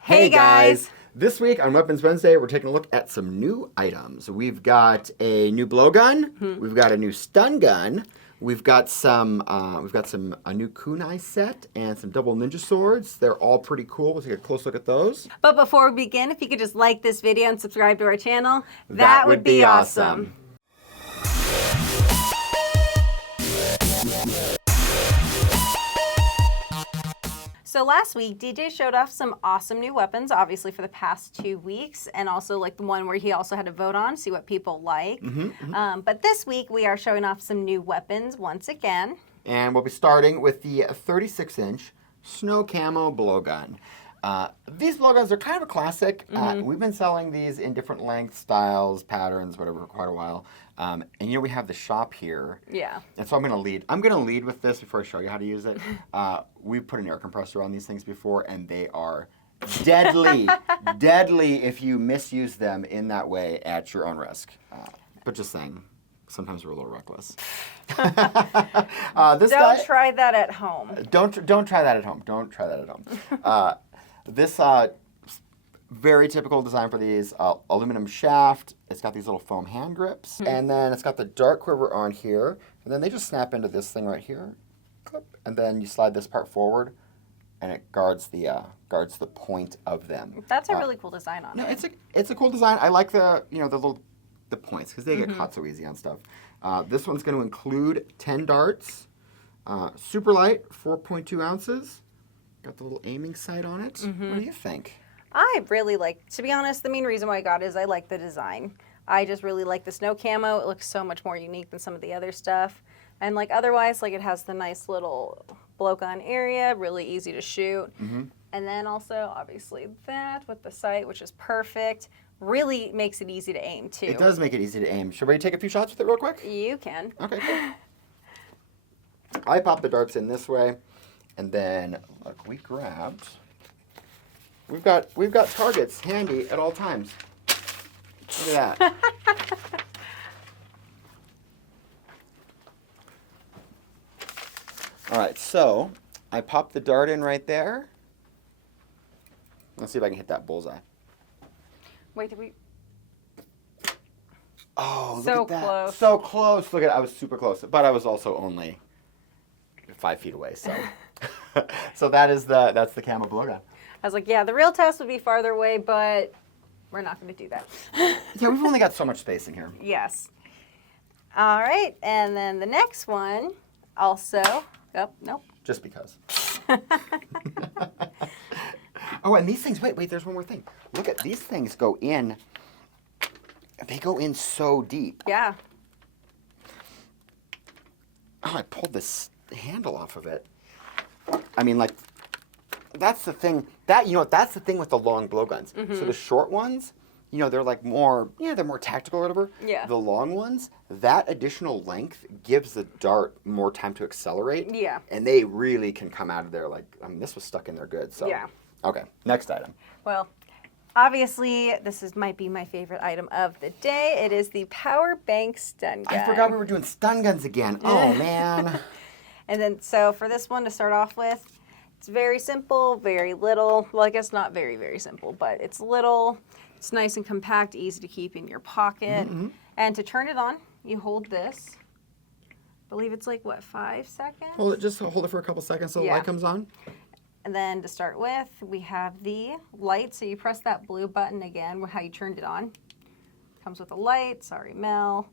Hey guys! This week on Weapons Wednesday, we're taking a look at some new items. We've got a new blowgun, we've got a new stun gun, we've got a new kunai set, and some double ninja swords. They're all pretty cool. We'll take a close look at those. But before we begin, if you could just like this video and subscribe to our channel, That would be awesome. So last week, DJ showed off some awesome new weapons, obviously for the past 2 weeks, and also like the one where he also had to vote on, see what people like. But this week, we are showing off some new weapons once again. And we'll be starting with the 36-inch snow camo blowgun. These blowguns are kind of a classic. We've been selling these in different lengths, styles, patterns, whatever, for quite a while. And we have the shop here. Yeah. And so I'm gonna lead with this before I show you how to use it. We've put an air compressor on these things before, and they are deadly, deadly if you misuse them in that way at your own risk. But just saying, sometimes we're a little reckless. Don't try that at home. Don't try that at home. Don't try that at home. This very typical design for these, aluminum shaft. It's got these little foam hand grips, and then it's got the dart quiver on here, and then they just snap into this thing right here, clip, and then you slide this part forward, and it guards the point of them. That's a really cool design on it. It's a cool design. I like the the points because they get caught so easy on stuff. This one's going to include 10 darts, super light, 4.2 ounces. Got the little aiming sight on it. What do you think? I really like, to be honest, the main reason why I got it is I like the design. I just really like the snow camo. It looks so much more unique than some of the other stuff. And like otherwise, like it has the nice little blowgun area, really easy to shoot. And then also, obviously, that with the sight, which is perfect, really makes it easy to aim too. It does make it easy to aim. Should we take a few shots with it real quick? You can. Okay, cool. I pop the darts in this way, and then look, we've got targets handy at all times. Look at that. All right, so I pop the dart in right there. Let's see if I can hit that bullseye. Wait, did we? Oh, look So at that. close. So close. Look at it. I was super close, but I was also only 5 feet away, so. So that's the camo blowgun. I was like, yeah, the real test would be farther away, but we're not going to do that. Yeah, we've only got so much space in here. Yes. All right, and then the next one also, oh, nope. Just because. Oh, and these things, wait, there's one more thing. Look at, these things go in, they go in so deep. Yeah. Oh, I pulled this handle off of it. I mean, like, that's the thing, that's the thing with the long blowguns. So the short ones, they're like they're more tactical or whatever. Yeah. The long ones, that additional length gives the dart more time to accelerate. Yeah. And they really can come out of there like, this was stuck in there good, so. Yeah. Okay, next item. Well, obviously, might be my favorite item of the day. It is the power bank stun gun. I forgot we were doing stun guns again. Oh, man. And then, so for this one to start off with, it's very simple, very little. Well, I guess not very, very simple, but it's little. It's nice and compact, easy to keep in your pocket. And to turn it on, you hold this. I believe it's like, what, 5 seconds? Just hold it for a couple seconds so the light comes on. And then to start with, we have the light. So you press that blue button again, how you turned it on. Comes with a light. Sorry, Mel.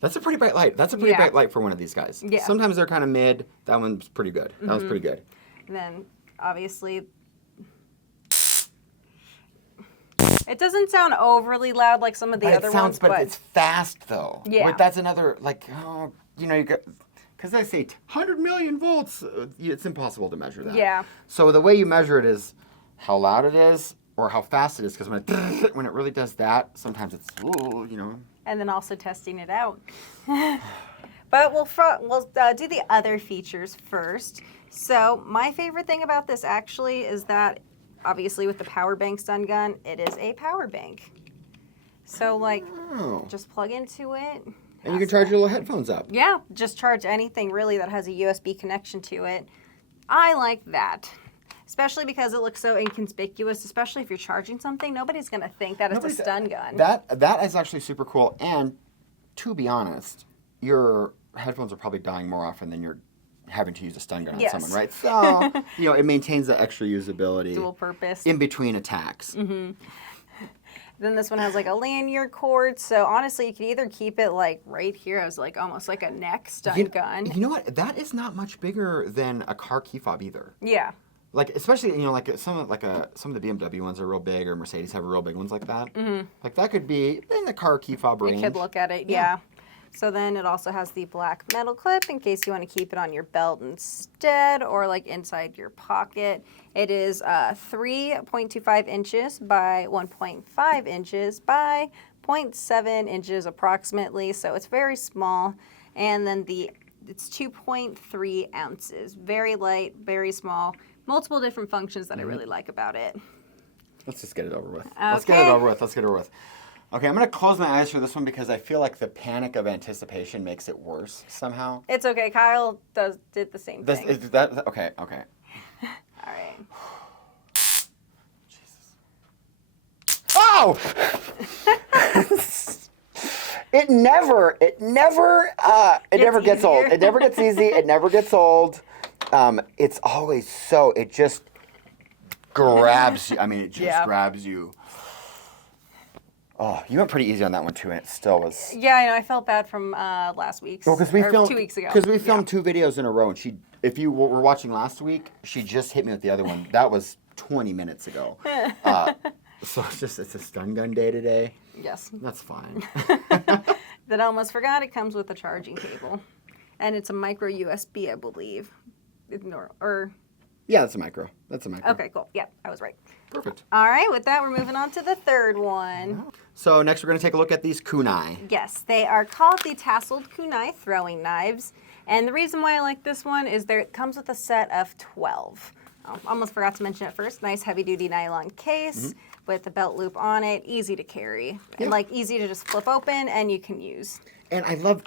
That's a pretty bright light. That's a pretty bright light for one of these guys. Yeah. Sometimes they're kind of mid. That one's pretty good. That was pretty good. And then, obviously, it doesn't sound overly loud like some of the other ones. But it's fast, though. Yeah. Like, that's another, you got, because I say 100 million volts, it's impossible to measure that. Yeah. So the way you measure it is how loud it is or how fast it is, because when it really does that, sometimes it's, And then also testing it out. But we'll do the other features first. So my favorite thing about this actually is that, obviously with the power bank stun gun, it is a power bank. So just plug into it. And you can charge your little headphones up. Yeah, just charge anything really that has a USB connection to it. I like that. especially because it looks so inconspicuous, especially if you're charging something. Nobody's going to think that it's a stun gun. That is actually super cool. And to be honest, your headphones are probably dying more often than you're having to use a stun gun on someone, right? So, it maintains the extra usability. Dual purpose. In between attacks. Mm-hmm. Then this one has like a lanyard cord. So honestly, you could either keep it like right here as like almost like a neck stun gun. You know what? That is not much bigger than a car key fob either. Yeah. Like, especially, like some of the BMW ones are real big, or Mercedes have real big ones like that. Mm-hmm. Like, that could be in the car key fob range. You could look at it, yeah. So then it also has the black metal clip in case you want to keep it on your belt instead, or like inside your pocket. It is 3.25 inches by 1.5 inches by 0.7 inches approximately, so it's very small. And then it's 2.3 ounces. Very light, very small. Multiple different functions that I really like about it. Let's just get it over with. Okay. Let's get it over with. Okay, I'm going to close my eyes for this one because I feel like the panic of anticipation makes it worse somehow. It's okay. Kyle did the same thing. Okay. All right. Jesus. Oh! It never gets old. It never gets easy. It never gets old. It's always it just grabs you. I mean, it just grabs you. Oh, you went pretty easy on that one too, and it still was. Yeah, I know. I felt bad from last week's. Well, because we filmed 2 weeks ago. Because we filmed 2 videos in a row, and if you were watching last week, she just hit me with the other one. That was 20 minutes ago. So it's a stun gun day today. Yes. That's fine. That I almost forgot. It comes with a charging cable, and it's a micro USB, I believe. Yeah, that's a micro. Okay, cool. Yeah, I was right. Perfect. All right, with that, we're moving on to the third one. So next we're going to take a look at these kunai. Yes, they are called the tasseled kunai throwing knives. And the reason why I like this one is it comes with a set of 12. Almost forgot to mention it first. Nice heavy-duty nylon case with the belt loop on it. Easy to carry. And easy to just flip open and you can use. And I love...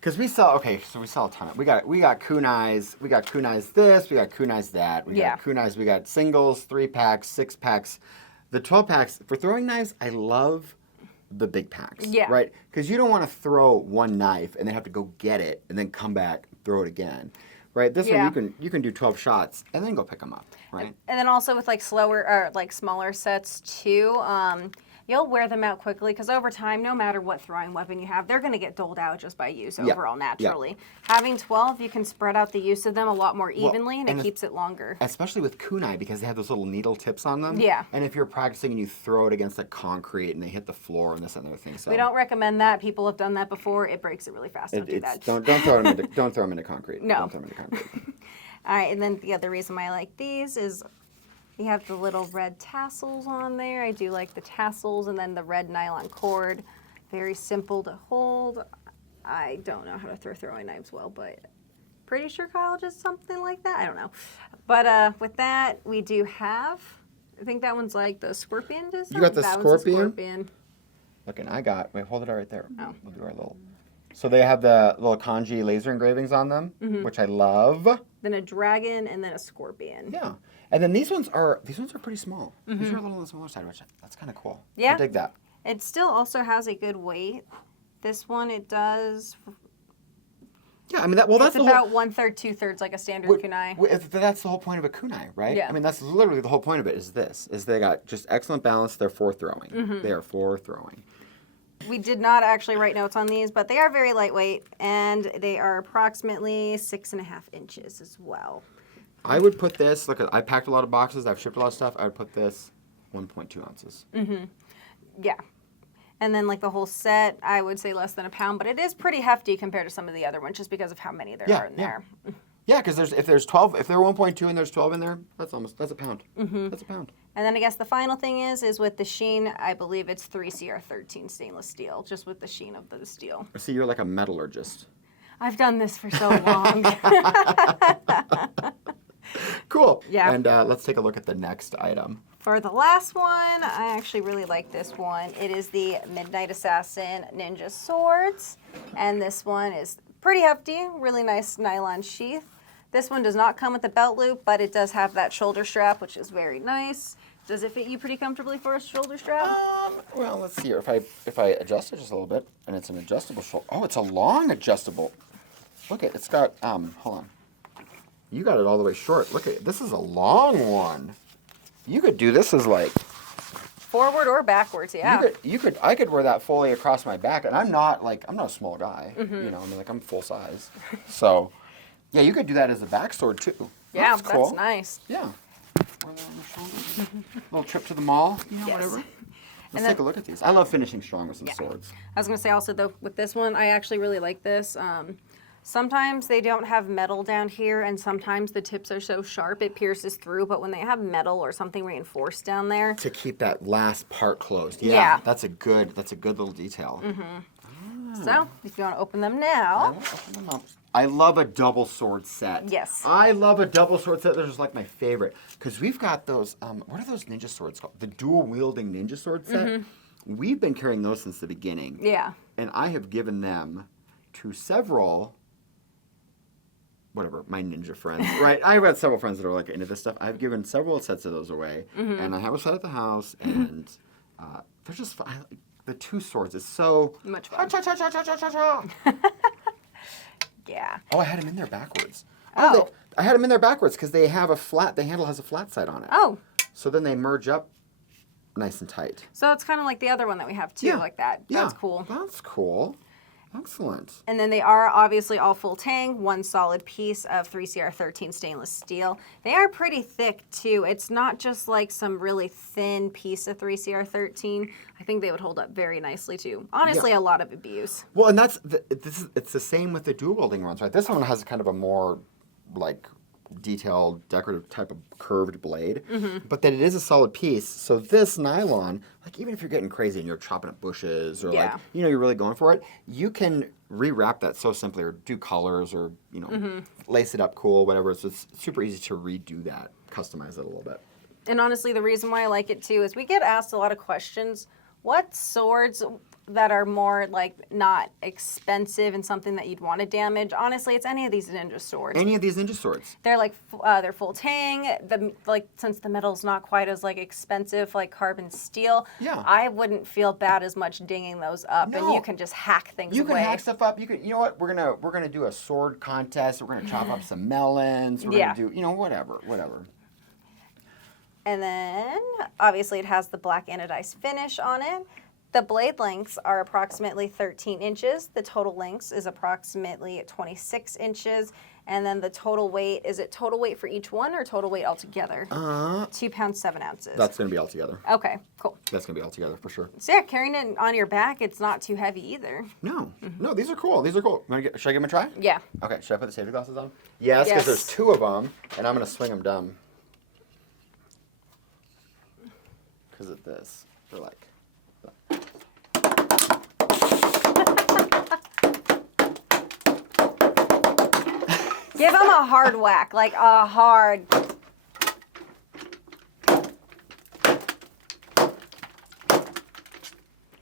Because we saw a ton of, we got kunais, we got kunais this, we got kunais that, we got kunais, we got singles, 3-packs, 6-packs. The 12-packs, for throwing knives, I love the big packs, right? Because you don't want to throw one knife and then have to go get it and then come back, throw it again, right? This one, you can do 12 shots and then go pick them up, right? And then also with smaller sets too, you'll wear them out quickly because over time, no matter what throwing weapon you have, they're going to get doled out just by use overall naturally. Having 12, you can spread out the use of them a lot more evenly, and it keeps it longer. Especially with kunai because they have those little needle tips on them. Yeah. And if you're practicing and you throw it against the concrete and they hit the floor and this and other thing. So we don't recommend that. People have done that before. It breaks it really fast. Don't do that. Don't throw them into concrete. No. Don't throw them into concrete. All right, and then the other reason why I like these is you have the little red tassels on there. I do like the tassels, and then the red nylon cord. Very simple to hold. I don't know how to throw throwing knives well, but pretty sure Kyle does something like that. I don't know. But with that, we do have, I think that one's like the scorpion design. You got the that scorpion? One's a scorpion. Look, and wait, hold it right there. Oh. We'll do our little. So they have the little kanji laser engravings on them, which I love. Then a dragon, and then a scorpion. Yeah. And then these ones are pretty small. These are a little on the smaller side, which that's kind of cool. Yeah. I dig that. It still also has a good weight. This one, it does. Yeah, I mean that's it's about 1/3, 2/3 like a standard kunai. That's the whole point of a kunai, right? Yeah. I mean that's literally the whole point of it. Is they got just excellent balance. They're for throwing. They are for throwing. We did not actually write notes on these, but they are very lightweight, and they are approximately 6.5 inches as well. I would put this, look, I packed a lot of boxes, I've shipped a lot of stuff, I would put this 1.2 ounces. Yeah. And then like the whole set, I would say less than a pound, but it is pretty hefty compared to some of the other ones just because of how many there are in there. Yeah, because if they're 1.2 and there's 12 in there, that's a pound. That's a pound. And then I guess the final thing is with the sheen, I believe it's 3CR13 stainless steel, just with the sheen of the steel. See, you're like a metallurgist. I've done this for so long. Cool. Yeah. And let's take a look at the next item. For the last one, I actually really like this one. It is the Midnight Assassin Ninja Swords. And this one is pretty hefty, really nice nylon sheath. This one does not come with the belt loop, but it does have that shoulder strap, which is very nice. Does it fit you pretty comfortably for a shoulder strap? Well, let's see here. If I adjust it just a little bit, and it's an adjustable shoulder. Oh, it's a long adjustable. Look at it's got. Hold on. You got it all the way short. Look at it. This is a long one. You could do this as like forward or backwards. Yeah. I could wear that fully across my back, and I'm not a small guy. You know, I mean, like I'm full size. So, yeah, you could do that as a back sword too. Yeah, that's cool. That's nice. Yeah. Little trip to the mall, you know, whatever. Let's take a look at these. I love finishing strong with some swords. I was going to say also, though, with this one, I actually really like this. Sometimes they don't have metal down here, and sometimes the tips are so sharp it pierces through, but when they have metal or something reinforced down there. To keep that last part closed. Yeah. That's a good little detail. So, if you want to open them now. I will open them up. I love a double sword set. Yes. I love a double sword set. They're just like my favorite. Because we've got those, what are those ninja swords called? The dual-wielding ninja sword set. We've been carrying those since the beginning. Yeah. And I have given them to several, whatever, my ninja friends, right? I've got several friends that are like into this stuff. I've given several sets of those away. And I have a set at the house. And they're just fun. The two swords is so much fun. Yeah. Oh, I had them in there backwards. Oh. I had them in there backwards because they have the handle has a flat side on it. Oh. So then they merge up nice and tight. So it's kind of like the other one that we have too, like that. Yeah. That's cool. That's cool. Excellent. And then they are obviously all full tang, one solid piece of 3CR13 stainless steel. They are pretty thick too. It's not just like some really thin piece of 3CR13. I think they would hold up very nicely too. Honestly, a lot of abuse. Well, and it's the same with the dual wielding ones, right? This one has kind of a more like detailed, decorative type of curved blade, but that it is a solid piece. So this nylon, like even if you're getting crazy and you're chopping up bushes or like, you know, you're really going for it, you can rewrap that so simply or do colors or, you know, lace it up cool, whatever. So it's super easy to redo that, customize it a little bit. And honestly, the reason why I like it too is we get asked a lot of questions. What swords that are more like not expensive and something that you'd want to damage? Honestly, it's any of these ninja swords. Any of these ninja swords. They're like they're full tang. Since the metal's not quite as like expensive like carbon steel. Yeah. I wouldn't feel bad as much dinging those up, and you can just hack things away. You can hack stuff up. You know what? We're gonna do a sword contest. We're gonna chop up some melons. We're gonna do whatever. And then obviously it has the black anodized finish on it. The blade lengths are approximately 13 inches. The total length is approximately 26 inches. And then the total weight, is it total weight for each one or total weight altogether? 2 pounds, 7 ounces. That's going to be all together. Okay, cool. That's going to be all together for sure. So yeah, carrying it on your back, it's not too heavy either. No, no, these are cool. Should I give them a try? Yeah. Okay, should I put the safety glasses on? Yes, because there's two of them, and I'm going to swing them dumb. Because of this. They're like... Give them a hard whack, like a hard.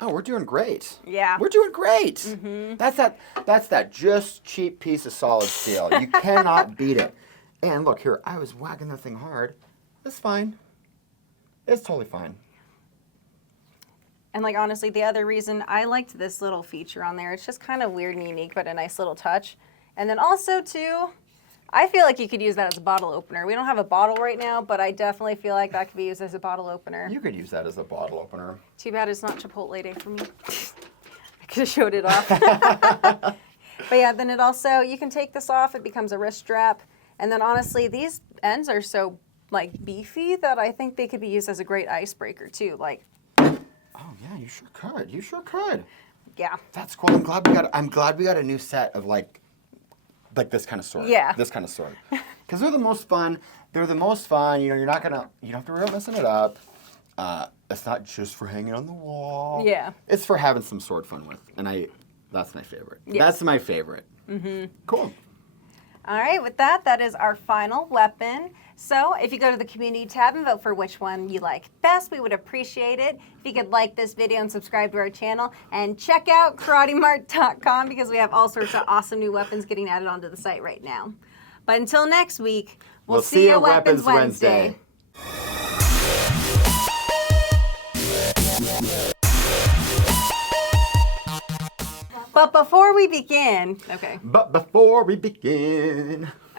Oh, we're doing great. Yeah. We're doing great. That's that just cheap piece of solid steel. You cannot beat it. And look here, I was whacking that thing hard. It's fine. It's totally fine. And like honestly, the other reason I liked this little feature on there, it's just kind of weird and unique, but a nice little touch. And then also too, I feel like you could use that as a bottle opener. We don't have a bottle right now, but I definitely feel like that could be used as a bottle opener. You could use that as a bottle opener. Too bad it's not Chipotle Day for me. I could have showed it off. But yeah, then it also, you can take this off, it becomes a wrist strap. And then honestly, these ends are so like beefy that I think they could be used as a great icebreaker too. Like, oh yeah, you sure could. You sure could. Yeah. That's cool. I'm glad we got a new set of like this kind of sword. Yeah. This kind of sword. Because they're the most fun. They're the most fun. You know, you don't have to worry about messing it up. It's not just for hanging on the wall. Yeah. It's for having some sword fun with. And that's my favorite. Yes. That's my favorite. Cool. All right, with that is our final weapon. So if you go to the community tab and vote for which one you like best, we would appreciate it. If you could like this video and subscribe to our channel, and check out KarateMart.com because we have all sorts of awesome new weapons getting added onto the site right now. But until next week, We'll see you Weapons Wednesday. But before we begin, okay. But before we begin...